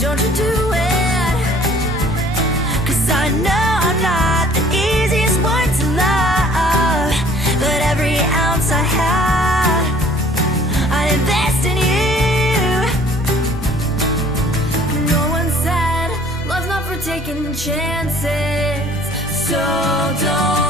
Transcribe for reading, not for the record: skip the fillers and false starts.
don't you do it, 'cause I know I'm not the easiest one to love, but every ounce I have, I invest in you. No one said love's not for taking chances, so don't